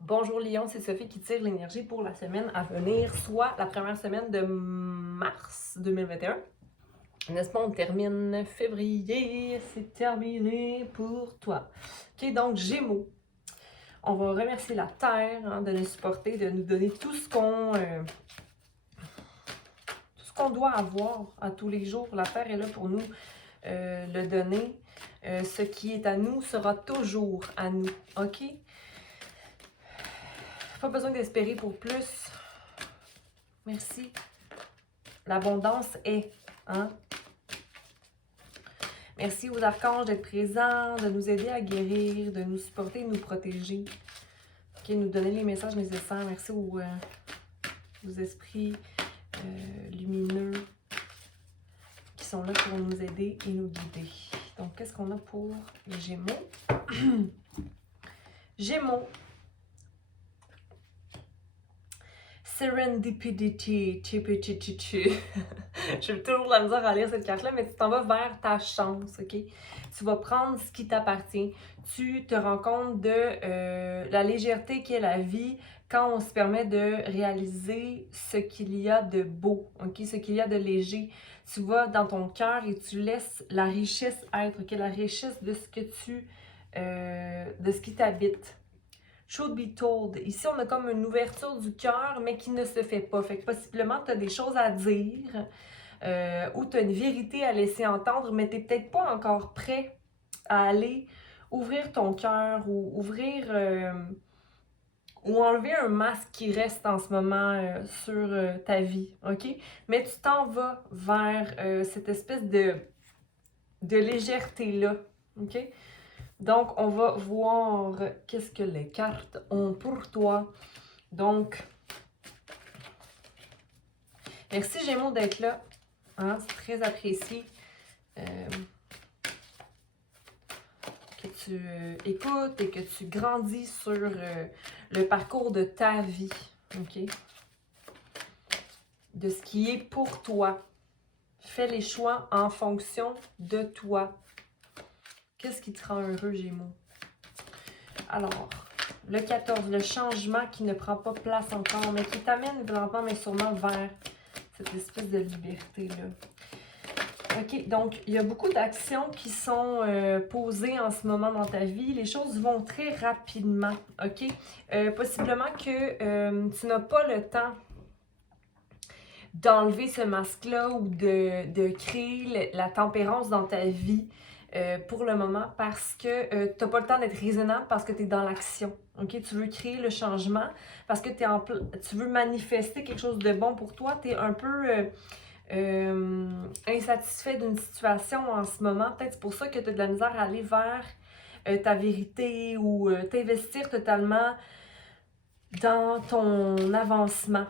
Bonjour Lyon, c'est Sophie qui tire l'énergie pour la semaine à venir, soit la première semaine de mars 2021. N'est-ce pas, on termine février, c'est terminé pour toi. Ok, donc Gémeaux, on va remercier la Terre de nous supporter, de nous donner tout ce qu'on doit avoir à tous les jours. La Terre est là pour nous le donner. Ce qui est à nous sera toujours à nous, ok? Pas besoin d'espérer pour plus. Merci. L'abondance est, hein? Merci aux archanges d'être présents, de nous aider à guérir, de nous supporter, de nous protéger. Ok, nous donner les messages nécessaires. Merci aux esprits lumineux qui sont là pour nous aider et nous guider. Donc, qu'est-ce qu'on a pour les Gémeaux? Gémeaux. Serendipity. J'ai toujours la misère à lire cette carte-là, mais tu t'en vas vers ta chance, ok? Tu vas prendre ce qui t'appartient. Tu te rends compte de la légèreté qu'est la vie quand on se permet de réaliser ce qu'il y a de beau, ok? Ce qu'il y a de léger. Tu vas dans ton cœur et tu laisses la richesse être, ok? La richesse de ce que de ce qui t'habite. Should be told. Ici, on a comme une ouverture du cœur, mais qui ne se fait pas. Fait que possiblement, tu as des choses à dire ou tu as une vérité à laisser entendre, mais tu n'es peut-être pas encore prêt à aller ouvrir ton cœur ou ouvrir ou enlever un masque qui reste en ce moment sur ta vie, ok? Mais tu t'en vas vers cette espèce de légèreté-là, ok? Donc, on va voir qu'est-ce que les cartes ont pour toi. Donc, merci Gémeaux d'être là. Hein, c'est très apprécié que tu écoutes et que tu grandis sur le parcours de ta vie. OK? De ce qui est pour toi. Fais les choix en fonction de toi. Qu'est-ce qui te rend heureux, Gémeaux? Alors, le 14, le changement qui ne prend pas place encore, mais qui t'amène lentement mais sûrement vers cette espèce de liberté-là. OK, donc il y a beaucoup d'actions qui sont posées en ce moment dans ta vie. Les choses vont très rapidement, OK? Possiblement que tu n'as pas le temps d'enlever ce masque-là ou de créer la tempérance dans ta vie pour le moment parce que tu n'as pas le temps d'être raisonnable parce que tu es dans l'action. Okay? Tu veux créer le changement parce que tu veux manifester quelque chose de bon pour toi. Tu es un peu insatisfait d'une situation en ce moment. Peut-être c'est pour ça que tu as de la misère à aller vers ta vérité ou t'investir totalement dans ton avancement.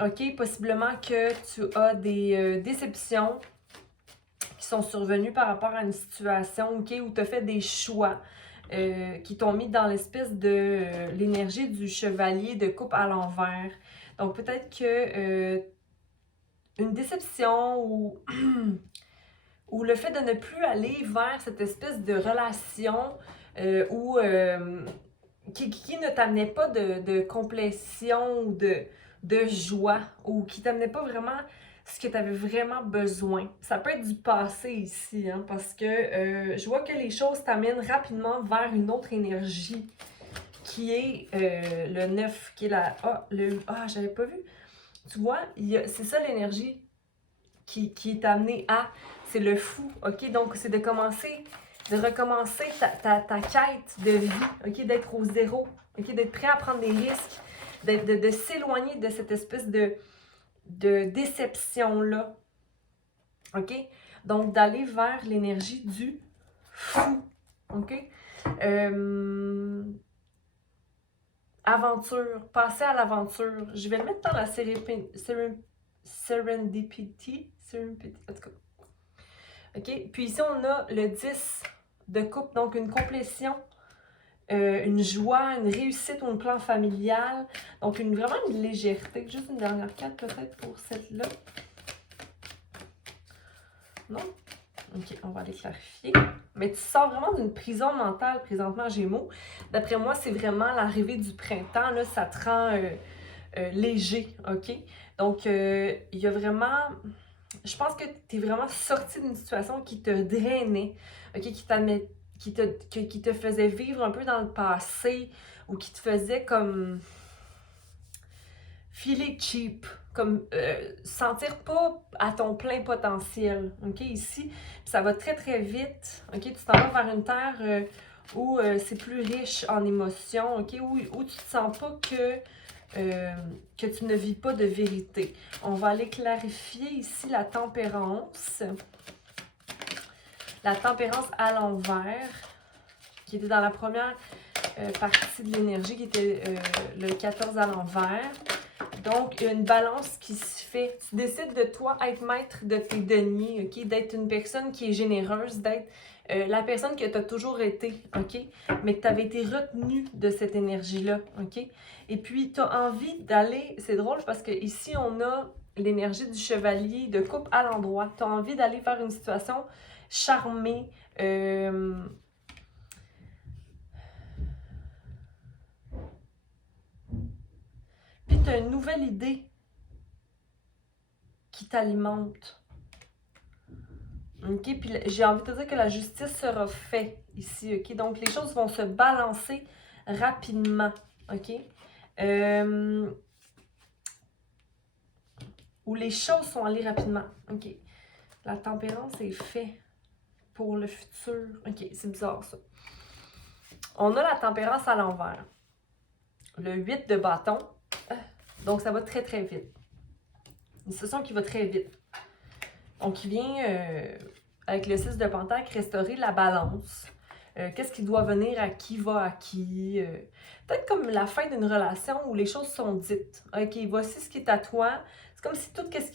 OK? Possiblement que tu as des déceptions qui sont survenues par rapport à une situation, OK? Où tu as fait des choix qui t'ont mis dans l'espèce de l'énergie du chevalier de coupe à l'envers. Donc, peut-être que une déception ou, ou le fait de ne plus aller vers cette espèce de relation où qui ne t'amenait pas de complétion ou de joie ou qui t'amenait pas vraiment ce que tu avais vraiment besoin. Ça peut être du passé ici, hein, parce que je vois que les choses t'amènent rapidement vers une autre énergie qui est le 9, qui est la... Ah, j'avais pas vu. Tu vois, c'est ça l'énergie qui est amenée à... C'est le fou, ok? Donc, c'est de recommencer ta quête de vie, ok? D'être au zéro, ok? D'être prêt à prendre des risques, de s'éloigner de cette espèce de déception-là, ok? Donc, d'aller vers l'énergie du fou, ok? Aventure, passer à l'aventure. Je vais le mettre dans la serendipity, en tout cas. OK? Puis ici, on a le 10 de coupe, donc une complétion, une joie, une réussite ou un plan familial. Donc, vraiment une légèreté. Juste une dernière carte peut-être pour celle-là. Non? Ok, on va aller clarifier. Mais tu sors vraiment d'une prison mentale présentement, Gémeaux. D'après moi, c'est vraiment l'arrivée du printemps. Là, ça te rend léger, ok? Donc, il y a vraiment... Je pense que tu es vraiment sorti d'une situation qui te drainait, ok? Qui te faisait vivre un peu dans le passé ou qui te faisait comme filer cheap, comme sentir pas à ton plein potentiel, ok, ici. Puis ça va très très vite, ok, tu t'en vas vers une terre où c'est plus riche en émotions, ok, où tu te sens pas que tu ne vis pas de vérité. On va aller clarifier ici la tempérance. La tempérance à l'envers, qui était dans la première partie de l'énergie, qui était le 14 à l'envers. Donc, il y a une balance qui se fait. Tu décides de toi être maître de tes deniers, ok? D'être une personne qui est généreuse, d'être la personne que tu as toujours été, ok? Mais que tu avais été retenue de cette énergie-là, ok? Et puis, tu as envie d'aller... C'est drôle parce que ici on a l'énergie du chevalier de coupe à l'endroit. Tu as envie d'aller faire une situation charmée, puis tu as une nouvelle idée qui t'alimente. Ok, puis j'ai envie de te dire que la justice sera faite ici, ok? Donc, les choses vont se balancer rapidement, ok? Où les choses sont allées rapidement, ok? La tempérance est faite pour le futur. Ok, c'est bizarre, ça. On a la tempérance à l'envers. Le 8 de bâton. Donc, ça va très, très vite. Une situation qui va très vite. Donc, il vient, avec le 6 de pentacle, restaurer la balance. Qu'est-ce qui doit venir à qui va à qui. Peut-être comme la fin d'une relation où les choses sont dites. OK, voici ce qui est à toi. C'est comme si tout ce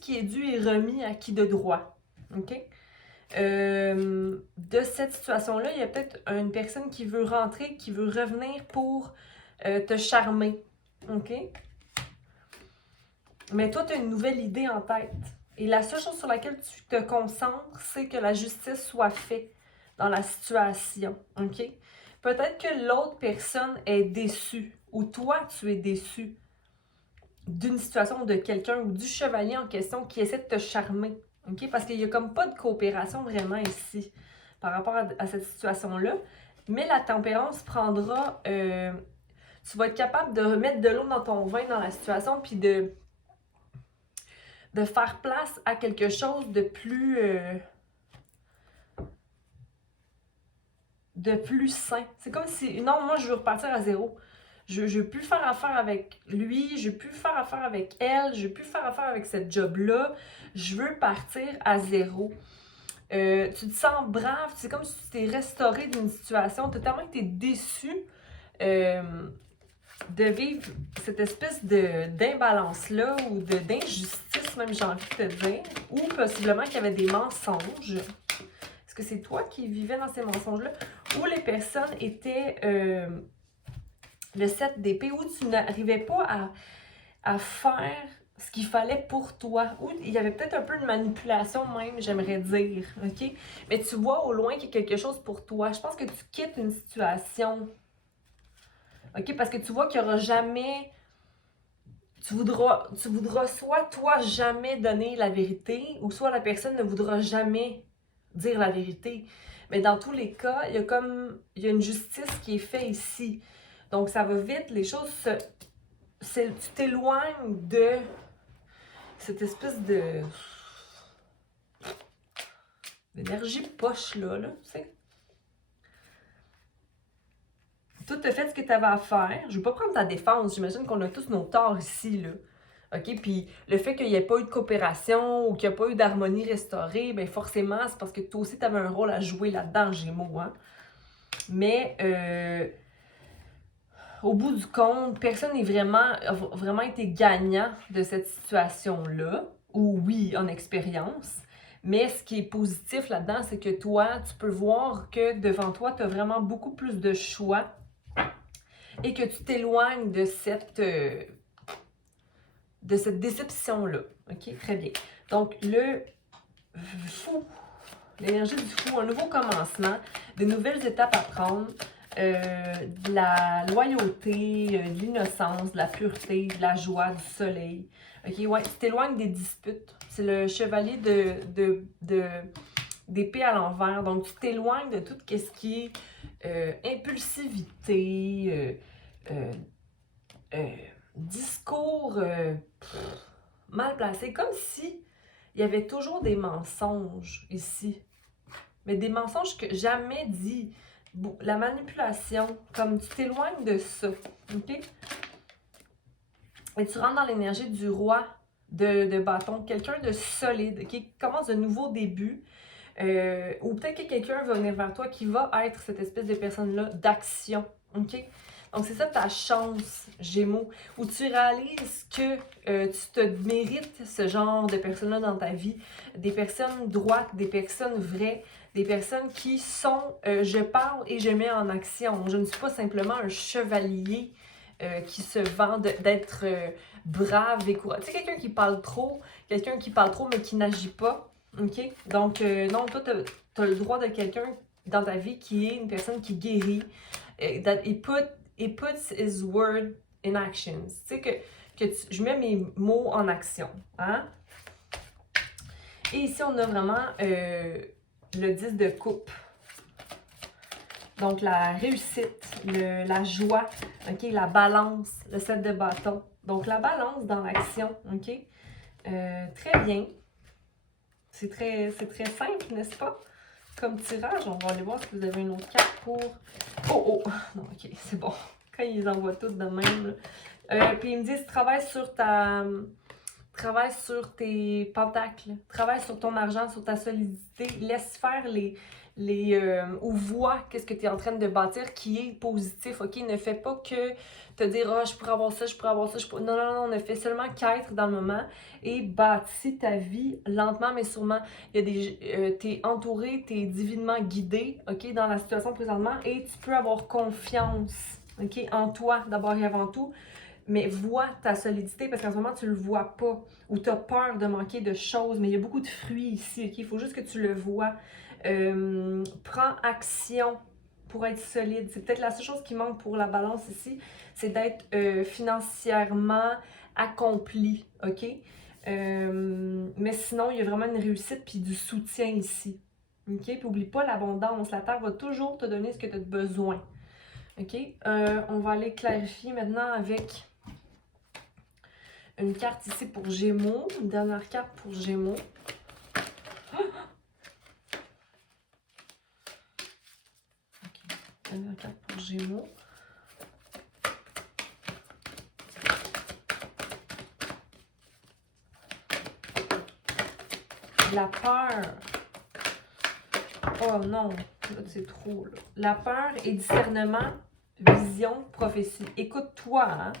qui est dû est remis à qui de droit. OK? De cette situation-là, il y a peut-être une personne qui veut rentrer, qui veut revenir pour te charmer. OK? Mais toi, tu as une nouvelle idée en tête. Et la seule chose sur laquelle tu te concentres, c'est que la justice soit faite dans la situation. OK? Peut-être que l'autre personne est déçue ou toi, tu es déçu d'une situation ou de quelqu'un ou du chevalier en question qui essaie de te charmer. OK? Parce qu'il n'y a comme pas de coopération vraiment ici par rapport à cette situation-là. Mais la tempérance prendra... tu vas être capable de remettre de l'eau dans ton vin dans la situation puis de faire place à quelque chose de plus sain. C'est comme si, non, moi, je veux repartir à zéro. Je veux plus faire affaire avec lui, je veux plus faire affaire avec elle, je veux plus faire affaire avec cette job-là. Je veux partir à zéro. Tu te sens brave, c'est comme si tu t'es restauré d'une situation, totalement que tu es déçu de vivre cette espèce d'imbalance-là ou d'injustice, même j'ai envie de te dire, ou possiblement qu'il y avait des mensonges. Est-ce que c'est toi qui vivais dans ces mensonges-là? Ou les personnes étaient le 7 d'épée, où tu n'arrivais pas à faire ce qu'il fallait pour toi. Ou il y avait peut-être un peu de manipulation même, j'aimerais dire, ok? Mais tu vois au loin qu'il y a quelque chose pour toi. Je pense que tu quittes une situation, ok? Parce que tu vois qu'il n'y aura jamais... Tu voudras soit toi jamais donner la vérité, ou soit la personne ne voudra jamais dire la vérité. Mais dans tous les cas, il y a une justice qui est faite ici. Donc ça va vite, les choses tu t'éloignes de cette espèce d'énergie poche là, tu sais. Tout a fait ce que tu avais à faire. Je ne veux pas prendre ta défense. J'imagine qu'on a tous nos torts ici, là. OK? Puis le fait qu'il n'y ait pas eu de coopération ou qu'il n'y a pas eu d'harmonie restaurée, bien forcément, c'est parce que toi aussi, tu avais un rôle à jouer là-dedans, Gémeaux, hein? Mais au bout du compte, personne a vraiment été gagnant de cette situation-là. Ou oui, en expérience. Mais ce qui est positif là-dedans, c'est que toi, tu peux voir que devant toi, tu as vraiment beaucoup plus de choix et que tu t'éloignes de cette déception-là. OK? Très bien. Donc, le fou. l'énergie du fou, un nouveau commencement, de nouvelles étapes à prendre, de la loyauté, de l'innocence, de la pureté, de la joie, du soleil. Ok, ouais, tu t'éloignes des disputes. C'est le chevalier d'épée à l'envers. Donc, tu t'éloignes de tout ce qui est impulsivité, euh, discours mal placé. Comme si il y avait toujours des mensonges ici. Mais des mensonges que jamais dit. La manipulation, comme tu t'éloignes de ça. OK? Et tu rentres dans l'énergie du roi de bâton, quelqu'un de solide, qui commence de nouveaux débuts. Ou peut-être que quelqu'un va venir vers toi qui va être cette espèce de personne-là d'action. OK? Donc, c'est ça ta chance, Gémeaux, où tu réalises que tu te mérites ce genre de personnes-là dans ta vie. Des personnes droites, des personnes vraies, des personnes qui sont je parle et je mets en action. Je ne suis pas simplement un chevalier qui se vend d'être brave et courageux. Tu sais, quelqu'un qui parle trop mais qui n'agit pas. OK? Donc, non, toi, tu as le droit de quelqu'un dans ta vie qui est une personne qui guérit. That he puts his word in actions. Tu sais, je mets mes mots en action. Hein? Et ici, on a vraiment le 10 de coupe. Donc, la réussite, la joie, OK? La balance, le 7 de bâton. Donc, la balance dans l'action, OK? Très bien. C'est très simple, n'est-ce pas? Comme tirage, on va aller voir si vous avez une autre carte pour... Oh! Non, OK, c'est bon. Quand ils envoient toutes de même, puis ils me disent, travaille sur tes pentacles, travaille sur ton argent, sur ta solidité, laisse faire ou vois qu'est-ce que tu es en train de bâtir qui est positif, ok? Ne fais pas que te dire, ah, je pourrais avoir ça, je pourrais avoir ça, non, ne fais seulement qu'être dans le moment et bâtis ta vie lentement mais sûrement. Il y a t'es entouré, t'es divinement guidé, ok, dans la situation présentement et tu peux avoir confiance, ok, en toi d'abord et avant tout. Mais vois ta solidité parce qu'en ce moment, tu le vois pas ou tu as peur de manquer de choses. Mais il y a beaucoup de fruits ici, ok? Il faut juste que tu le vois. Prends action pour être solide. C'est peut-être la seule chose qui manque pour la balance ici, c'est d'être financièrement accompli, ok? Mais sinon, il y a vraiment une réussite puis du soutien ici. Ok? Puis oublie pas l'abondance. La terre va toujours te donner ce que tu as besoin. Ok? On va aller clarifier maintenant avec une carte ici pour Gémeaux. Une dernière carte pour Gémeaux. Okay. Dernière carte pour Gémeaux. La peur. Oh non, là c'est trop. Là. La peur et discernement, vision, prophétie. Écoute-toi, hein.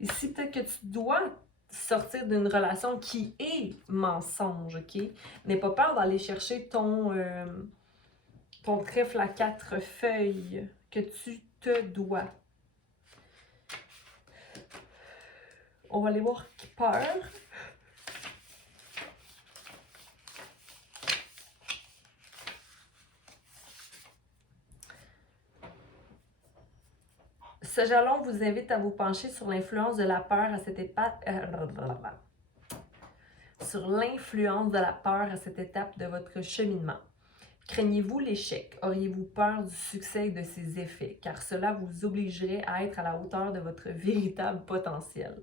Ici, peut-être que tu dois sortir d'une relation qui est mensonge, ok? N'aie pas peur d'aller chercher ton trèfle à 4 feuilles que tu te dois. On va aller voir qui peur. Ce jalon vous invite à vous pencher sur l'influence de la peur à cette étape. Sur l'influence de la peur à cette étape de votre cheminement. Craignez-vous l'échec? Auriez-vous peur du succès et de ses effets? Car cela vous obligerait à être à la hauteur de votre véritable potentiel.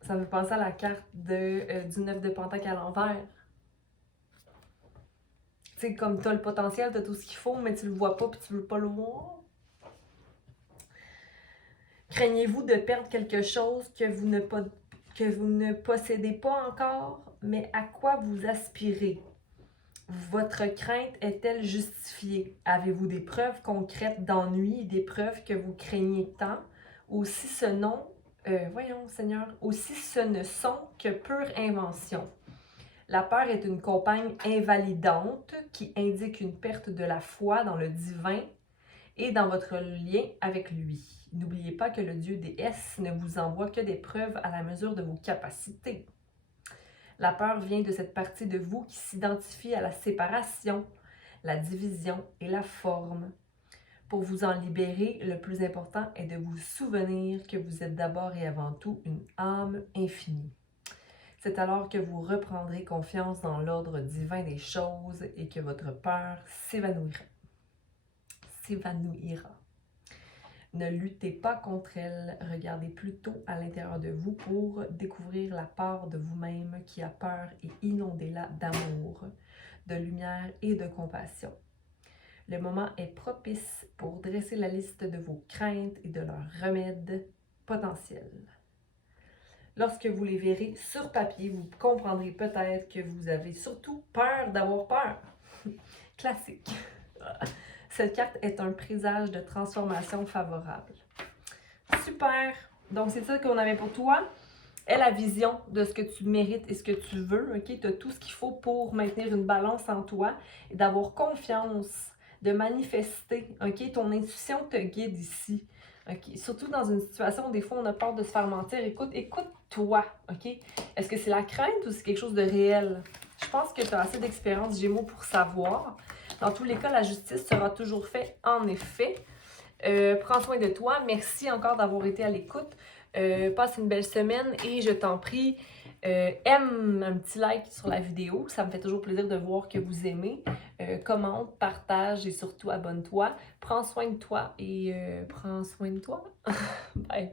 Ça me fait penser à la carte du 9 de Pentacle à l'envers. Tu sais, comme tu as le potentiel, tu as tout ce qu'il faut, mais tu le vois pas puis tu veux pas le voir. Craignez-vous de perdre quelque chose que vous ne possédez pas encore, mais à quoi vous aspirez? Votre crainte est-elle justifiée? Avez-vous des preuves concrètes d'ennui et des preuves que vous craignez tant? Ou si ce voyons Seigneur, ou si ce ne sont que pure invention? La peur est une compagne invalidante qui indique une perte de la foi dans le divin et dans votre lien avec lui. N'oubliez pas que le Dieu des S ne vous envoie que des preuves à la mesure de vos capacités. La peur vient de cette partie de vous qui s'identifie à la séparation, la division et la forme. Pour vous en libérer, le plus important est de vous souvenir que vous êtes d'abord et avant tout une âme infinie. C'est alors que vous reprendrez confiance dans l'ordre divin des choses et que votre peur s'évanouira. Ne luttez pas contre elle, regardez plutôt à l'intérieur de vous pour découvrir la part de vous-même qui a peur et inondez-la d'amour, de lumière et de compassion. Le moment est propice pour dresser la liste de vos craintes et de leurs remèdes potentiels. Lorsque vous les verrez sur papier, vous comprendrez peut-être que vous avez surtout peur d'avoir peur. Classique. Cette carte est un présage de transformation favorable. Super! Donc, c'est ça qu'on avait pour toi. Aie la vision de ce que tu mérites et ce que tu veux. Okay? Tu as tout ce qu'il faut pour maintenir une balance en toi et d'avoir confiance, de manifester. Okay? Ton intuition te guide ici. Okay? Surtout dans une situation où des fois on a peur de se faire mentir. Écoute-toi. Okay? Est-ce que c'est la crainte ou c'est quelque chose de réel? Je pense que tu as assez d'expérience Gémeaux pour savoir. Dans tous les cas, la justice sera toujours faite en effet. Prends soin de toi. Merci encore d'avoir été à l'écoute. Passe une belle semaine et je t'en prie, aime un petit like sur la vidéo. Ça me fait toujours plaisir de voir que vous aimez. Commente, partage et surtout abonne-toi. Prends soin de toi et prends soin de toi. Bye!